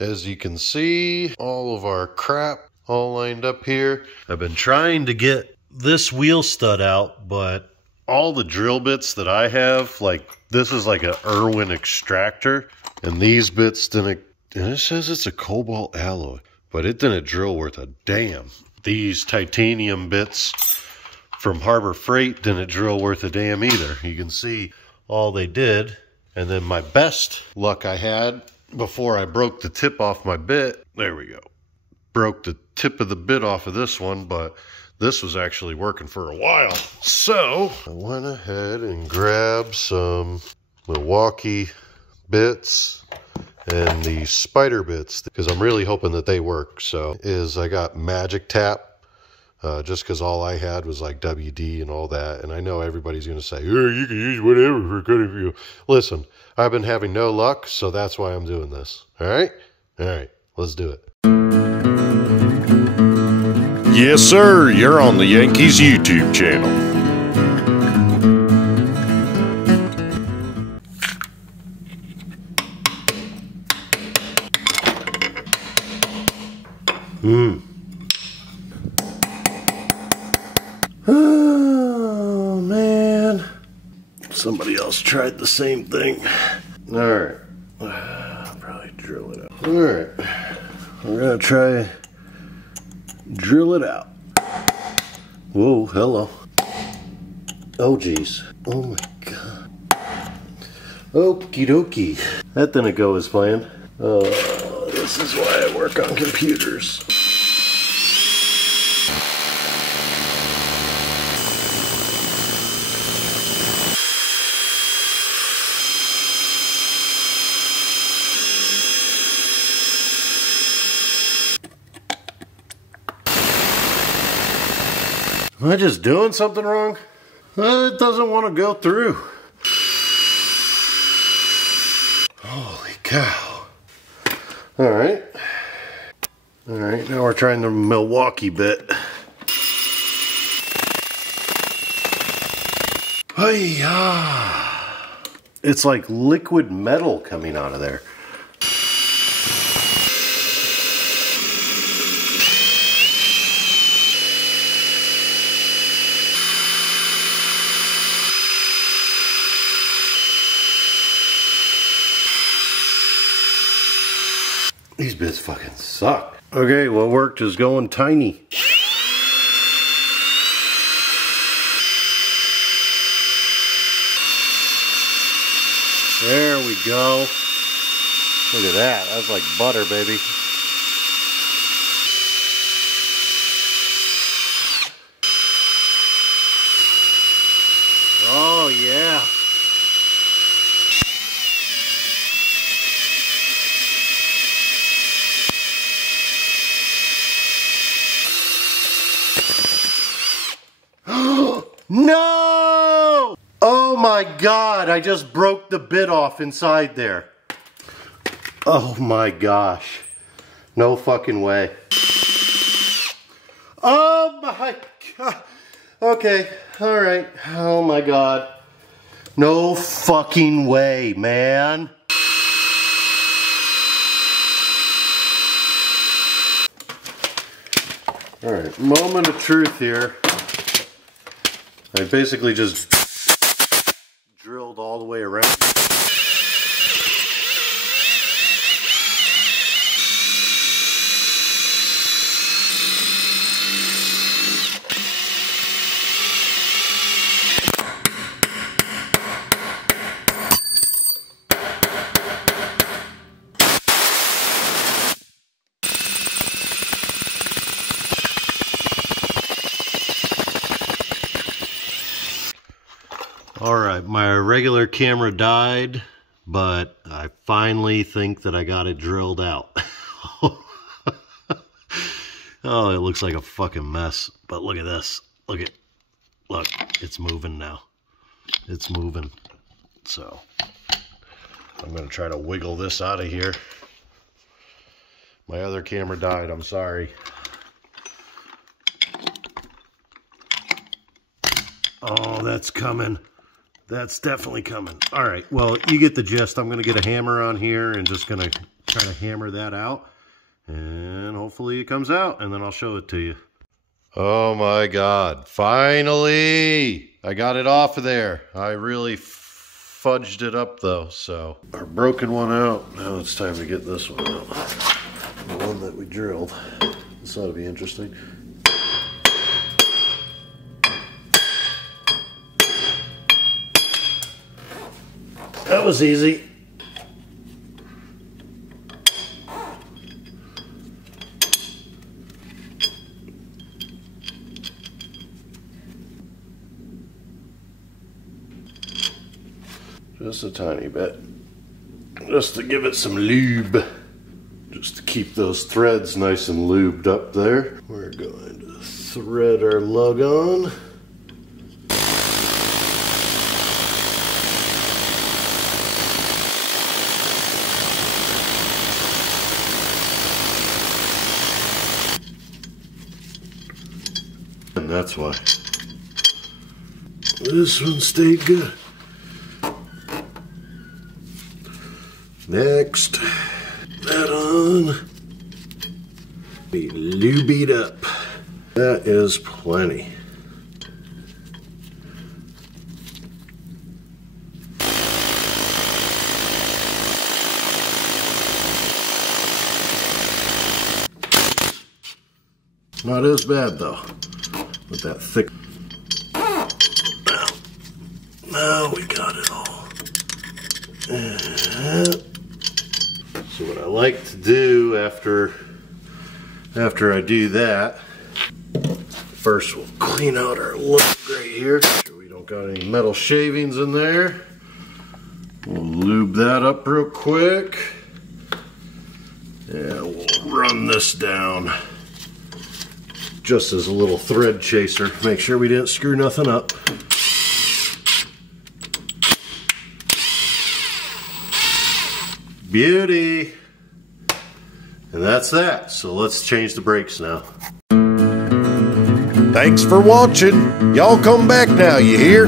As you can see, all of our crap all lined up here. I've been trying to get this wheel stud out, but all the drill bits that I have, like this is like an Irwin extractor, and these bits didn't, and it says it's a cobalt alloy, but it didn't drill worth a damn. These titanium bits from Harbor Freight didn't drill worth a damn either. You can see all they did. And then my best luck I had before I broke the tip off my bit, there we go. Broke the tip of the bit off of this one, but this was actually working for a while. So I went ahead and grabbed some Milwaukee bits and the spider bits because I'm really hoping that they work. So I got Magic Tap. Just because all I had was like WD and all that. And I know everybody's going to say, oh, you can use whatever for good of you. Listen, I've been having no luck, so that's why I'm doing this. All right? All right, let's do it. Yes, sir. You're on the Yankees YouTube channel. Oh, man. Somebody else tried the same thing. All right. I'll probably drill it out. All right. We're going to try drill it out. Whoa, hello. Oh, geez. Oh, my God. Okie dokie. That didn't go as planned. Oh, this is why I work on computers. Am I just doing something wrong? It doesn't want to go through. Holy cow. Alright. Alright, now we're trying the Milwaukee bit. Hi-ya! It's like liquid metal coming out of there. These bits fucking suck. Okay, what worked is going tiny. There we go. Look at that. That's like butter, baby. Oh, yeah. No! Oh my God, I just broke the bit off inside there. Oh my gosh. No fucking way. Oh my God. Okay, alright. Oh my God. No fucking way, man. Alright, moment of truth here. I basically just drilled all the way around. Alright, my regular camera died, but I finally think that I got it drilled out. Oh, it looks like a fucking mess. But look at this. Look, it's moving now. It's moving. So, I'm going to try to wiggle this out of here. My other camera died, I'm sorry. Oh, that's coming. That's definitely coming. All right, well, you get the gist. I'm going to get a hammer on here and just going to try to hammer that out, and hopefully it comes out, and then I'll show it to you. Oh my God, finally! I got it off of there. I really fudged it up though, so. Our broken one out, now it's time to get this one out. The one that we drilled. This ought to be interesting. That was easy. Just a tiny bit. Just to give it some lube. Just to keep those threads nice and lubed up there. We're going to thread our lug on. And that's why. This one stayed good. Next, that on. Be lubied up. That is plenty. Not as bad though, with that thick. Now we got it all. So what I like to do after I do that, first we'll clean out our lug right here. Make sure we don't got any metal shavings in there. We'll lube that up real quick. And we'll run this down just as a little thread chaser. Make sure we didn't screw nothing up. Beauty. And that's that. So let's change the brakes now. Thanks for watching. Y'all come back now, you hear?